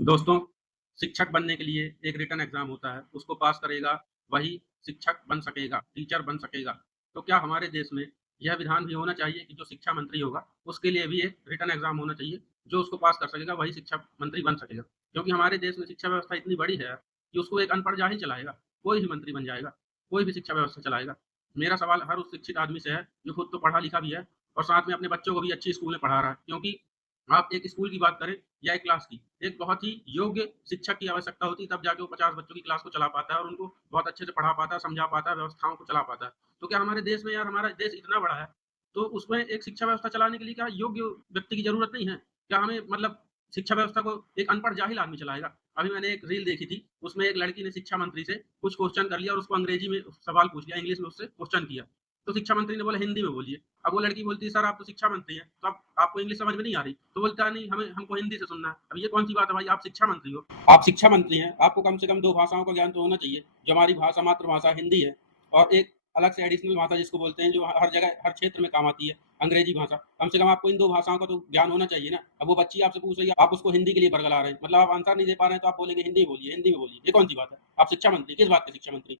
दोस्तों, शिक्षक बनने के लिए एक रिटन एग्ज़ाम होता है, उसको पास करेगा, वही शिक्षक बन सकेगा, टीचर बन सकेगा। तो क्या हमारे देश में यह विधान भी होना चाहिए कि जो शिक्षा मंत्री होगा, उसके लिए भी एक रिटन एग्ज़ाम होना चाहिए, जो उसको पास कर सकेगा, वही शिक्षा मंत्री बन सकेगा? क्योंकि हमारे देश में शिक्षा व्यवस्था इतनी बड़ी है कि उसको एक अनपढ़ जाहिल चलाएगा, कोई भी मंत्री बन जाएगा, कोई भी शिक्षा व्यवस्था चलाएगा। मेरा सवाल हर उस शिक्षित आदमी से है, जो खुद तो पढ़ा-लिखा भी है और साथ में अपने बच्चों को भी अच्छी स्कूल में पढ़ा रहा है। क्योंकि आप एक स्कूल की बात करें या एक क्लास की, एक बहुत ही योग्य शिक्षक की आवश्यकता होती है, तब जाके वो 50 बच्चों की क्लास को चला पाता है और उनको बहुत अच्छे से पढ़ा पाता है, समझा पाता है, व्यवस्थाओं को चला पाता है। तो क्या हमारे देश में यार हमारा देश इतना बड़ा है, तो उसमें एक शिक्षा व्यवस्था चलाने के लिए क्या योग्य व्यक्ति की ज़रूरत नहीं है? क्या हमें मतलब शिक्षा व्यवस्था को एक अनपढ़ जाहिल आदमी चलाएगा? अभी मैंने एक रील देखी थी, उसमें एक लड़की ने शिक्षा मंत्री से कुछ क्वेश्चन कर लिया और उसको अंग्रेजी में सवाल पूछ लिया, इंग्लिश में उससे क्वेश्चन किया। तो शिक्षा मंत्री ने बोला हिंदी में बोलिए। अब वो लड़की बोलती है सर आप तो शिक्षा मंत्री हैं, तो आप आपको इंग्लिश समझ में नहीं आ रही? तो बोलता है नहीं हमें हमको हिंदी से सुनना है। अब ये कौन-सी बात है भाई आप शिक्षा मंत्री हो। आप शिक्षा मंत्री हैं, आपको कम से कम 2 भाषाओं का ज्ञान तो होना चाहिए। जो हमारी भाषा मातृभाषा हिंदी है और एक अलग से एडिशनल भाषा जिसको बोलते हैं जो हर जगह हर क्षेत्र में काम आती है, अंग्रेजी भाषा। कम से कम आपको इन 2 भाषाओं का तो ज्ञान होना चाहिए ना। अब वो बच्ची आपसे पूछ रही है, आप उसको हिंदी के लिए बरगला रहे हैं। मतलब आप आंसर नहीं दे पा रहे हैं तो आप बोलेंगे हिंदी बोलिए, हिंदी में बोलिए। ये कौन-सी बात है? आप शिक्षा मंत्री, किस बात के शिक्षा मंत्री?